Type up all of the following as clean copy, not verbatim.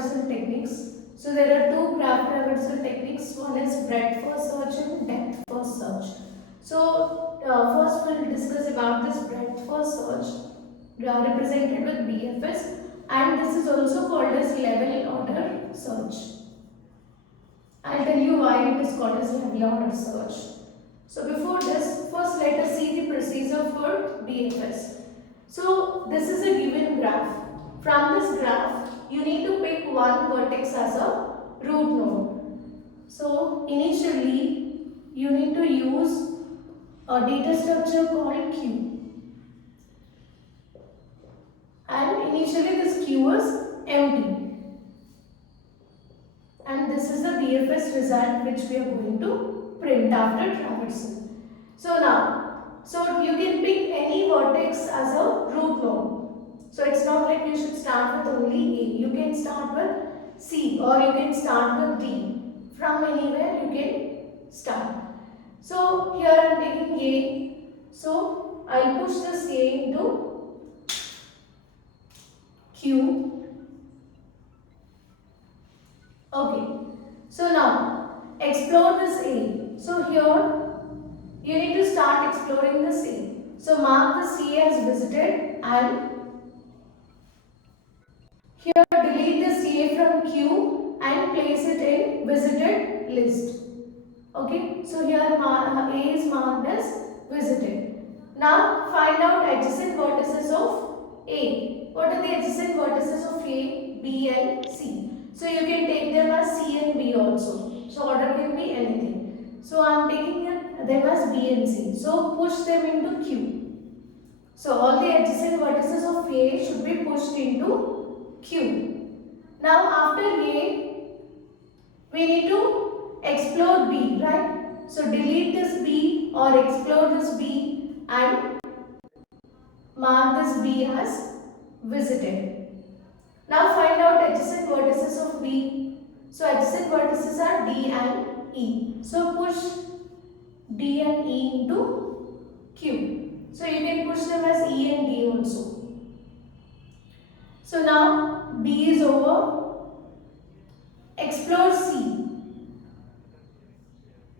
traversal techniques. So there are two graph traversal techniques. One is breadth first search and depth first search. So first we'll discuss about this breadth first search represented with BFS, and this is also called as level order search. I'll tell you why it is called as level order search. So before this, first let us see the procedure for BFS. So this is a given graph. From this graph, you need to pick one vertex as a root node. So initially, you need to use a data structure called Q. And initially this Q was empty. And this is the BFS result which we are going to print after traversal. So you can pick any vertex as a root node. So it's not like you should start with only A. You can start with C or you can start with D. From anywhere you can start. So here I am taking A. So I'll push this A into Q. Okay. So now explore this A. So here you need to start exploring the C. So mark the C as visited and here delete the CA from Q and place it in visited list. Okay, so here A is marked as visited. Now find out adjacent vertices of A. What are the adjacent vertices of A, B and C? So you can take them as C and B also. So order can be anything. So I am taking them as B and C. So push them into Q. So all the adjacent vertices of A should be pushed into Q. Now after A, we need to explore B, right? So delete this B or explore this B and mark this B as visited. Now find out adjacent vertices of B. So adjacent vertices are D and E. So push D and E into Q. So you can push them as E and D also. So now B is over. Explore C.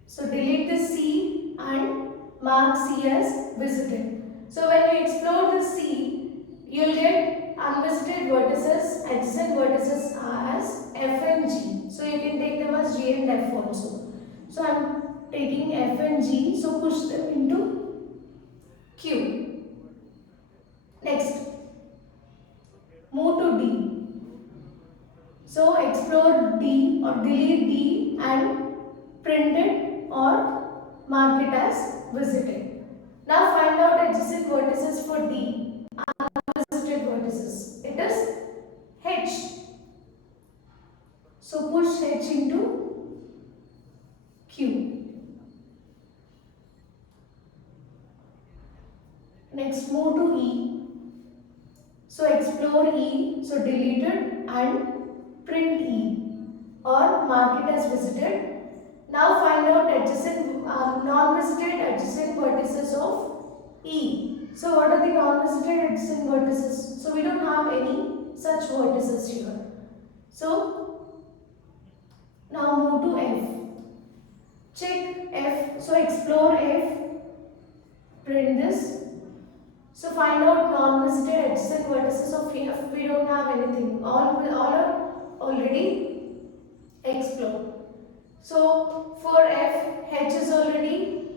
So delete the C and mark C as visited. So when you explore the C, you will get unvisited vertices, adjacent vertices as F and G. So you can take them as G and F also. So I am taking F and G, so push them into Q. Next, move to D. So explore D or delete D and print it or mark it as visited. Now find out adjacent vertices for D, unvisited vertices. It is H. So push H into Q. Next move to E. So explore E, so delete it and print E or mark it as visited. Now find out adjacent non-visited adjacent vertices of E. So what are the non-visited adjacent vertices? So we don't have any such vertices here. So now move to F. Check F. So explore F. Print this. So find out non-visited adjacent vertices of F. We don't have anything. All are already explored. So for F, H is already,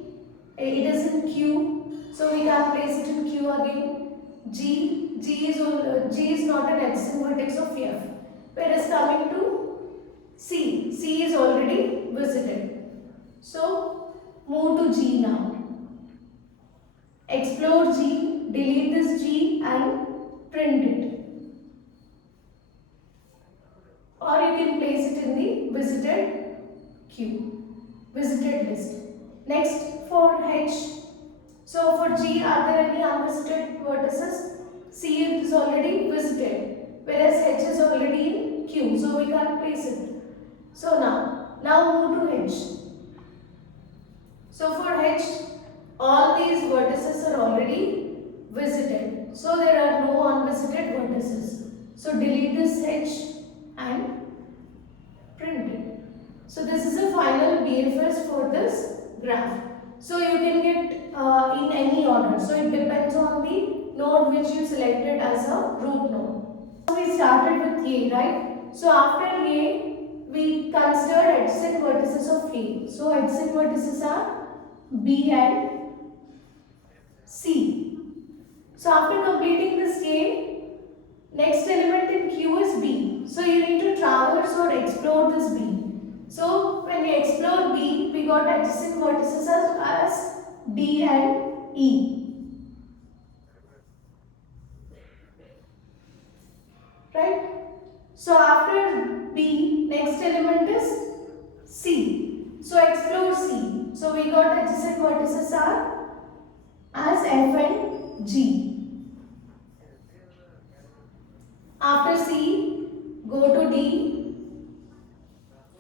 it is in Q. So we can place it in Q again. G is not an adjacent vertex of F. Whereas coming to C is already visited. So move to G now. Explore G, delete this G and print it. Or you can place it in the visited queue, visited list. Next for H. So for G, are there any unvisited vertices? C is already visited, whereas H is already in Q, so we can't place it. So now move to H. So for H, all these vertices are already visited. So there are no unvisited vertices. So delete this H and for this graph. So you can get in any order. So it depends on the node which you selected as a root node. So we started with A, right? So after A, we considered adjacent vertices of A. So adjacent vertices are B and C. So after completing this A, next element in Q is B. So you need to traverse or explore this B. So when we explore B, we got adjacent vertices as D and E. Right? So after B, next element is C. So explore C. So we got adjacent vertices are as F and G. After C, go to D.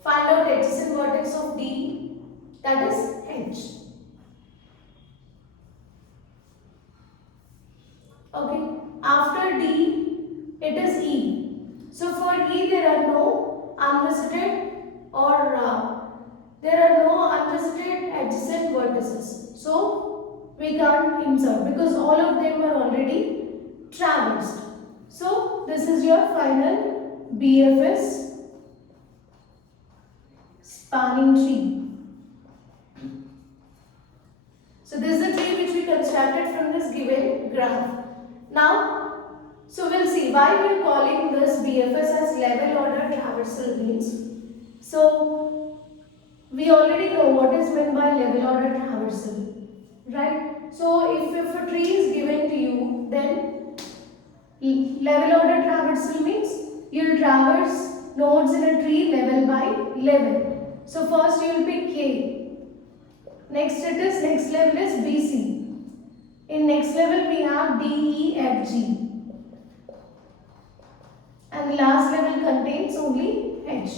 Find out adjacent vertex of D, that is H. Okay. After D, it is E. So for E, there are no unvisited adjacent vertices. So we can't insert because all of them are already traversed. So this is your final BFS spanning tree. So this is the tree which we constructed from this given graph. Now, so we'll see why we are calling this BFS as level order traversal means. So we already know what is meant by level order traversal, right? So if a tree is given to you, then level order traversal means you'll traverse nodes in a tree level by level. So first you will pick K. Next level is BC. In next level we have D, E, F, G. And the last level contains only H.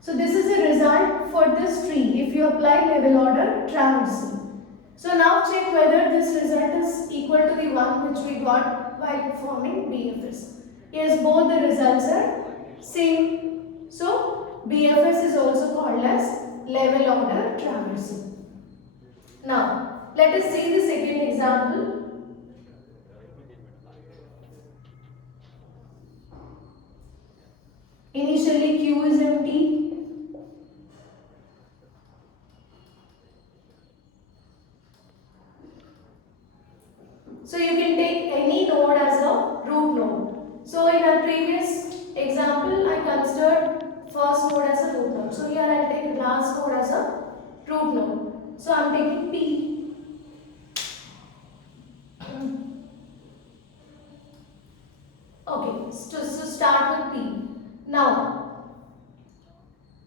So this is the result for this tree if you apply level order traversal. So now check whether this result is equal to the one which we got while performing BFS. Yes, both the results are same. So BFS is also called as level order traversal. Now let us see the second example. Initially Q is empty. So you can take any node as a root node. So in our previous example, I considered first node as a root node. So here I will take last node as a root node. So I am taking P. Okay, so start with P. Now,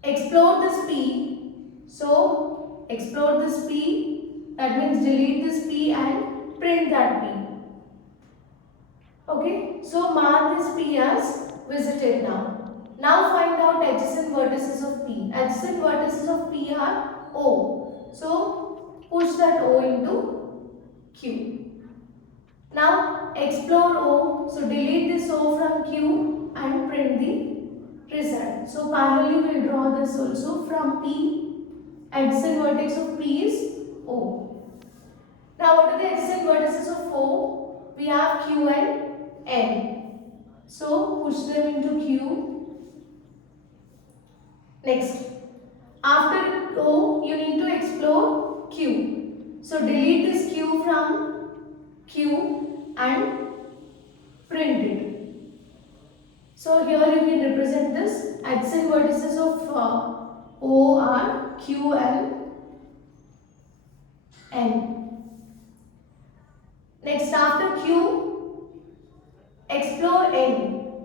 explore this P. So explore this P. That means delete this P and print that P. Okay, so mark this P as visited now. Now find out adjacent vertices of P. Adjacent vertices of P are O. So push that O into Q. Now explore O. So delete this O from Q and print the result. So parallelly we will draw this also from P. Adjacent vertex of P is O. Now what are the adjacent vertices of O? We have Q and N. So push them into Q. Next, after O, you need to explore Q. So delete this Q from Q and print it. So here you can represent this adjacent vertices of O are Q and N. Next, after Q, explore N.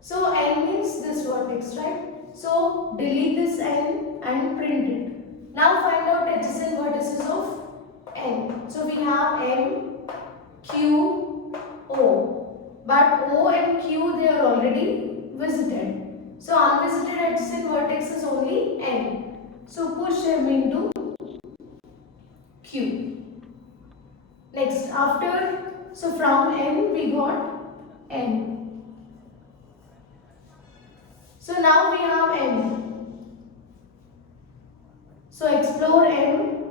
So N means this vertex, right? So delete this N and print it. Now find out adjacent vertices of N. So we have M, Q, O. But O and Q they are already visited. So unvisited adjacent vertex is only N. So push them into Q. Next, so from N we got N. So now we have N. So explore M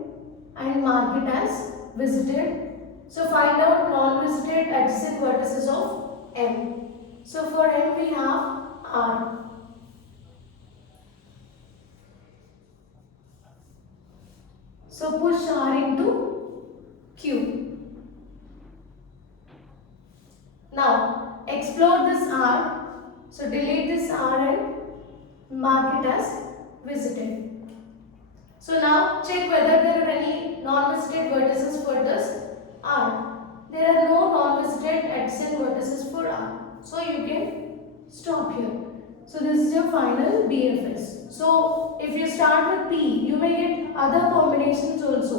and mark it as visited. So find out non-visited adjacent vertices of M. So for M we have R. So push R into Q. Now explore this R. So delete this R and mark it as visited. So now check whether there are any non-visited vertices for this R. There are no non-visited adjacent vertices for R. So you can stop here. So this is your final BFS. So if you start with P, you may get other combinations also.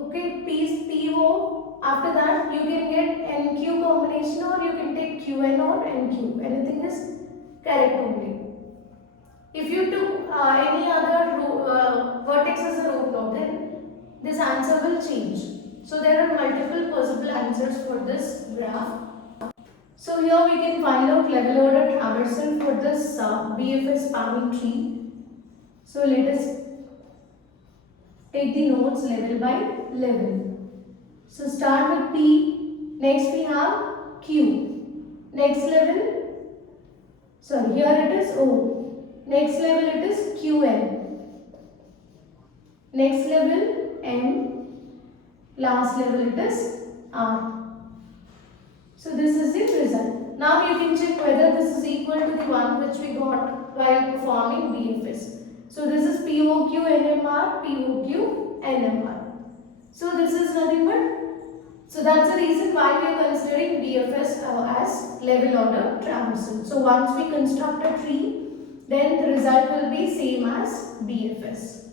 Okay, P is PO. After that, you can get NQ combination or you can take QN or NQ. Anything is correct only. If you took any other vertex as a root node, then this answer will change. So there are multiple possible answers for this graph. So here we can find out level order traversal for this BFS spanning tree. So let us take the nodes level by level. So start with P, next we have Q, next level, sorry here it is O, next level it is QN, next level M, last level it is R. So this is the result. Now you can check whether this is equal to the one which we got while performing BFS. So this is POQ NMR, POQ NMR. So this is nothing but, so that's the reason why we are considering BFS as level order traversal. So once we construct a tree, then the result will be same as BFS.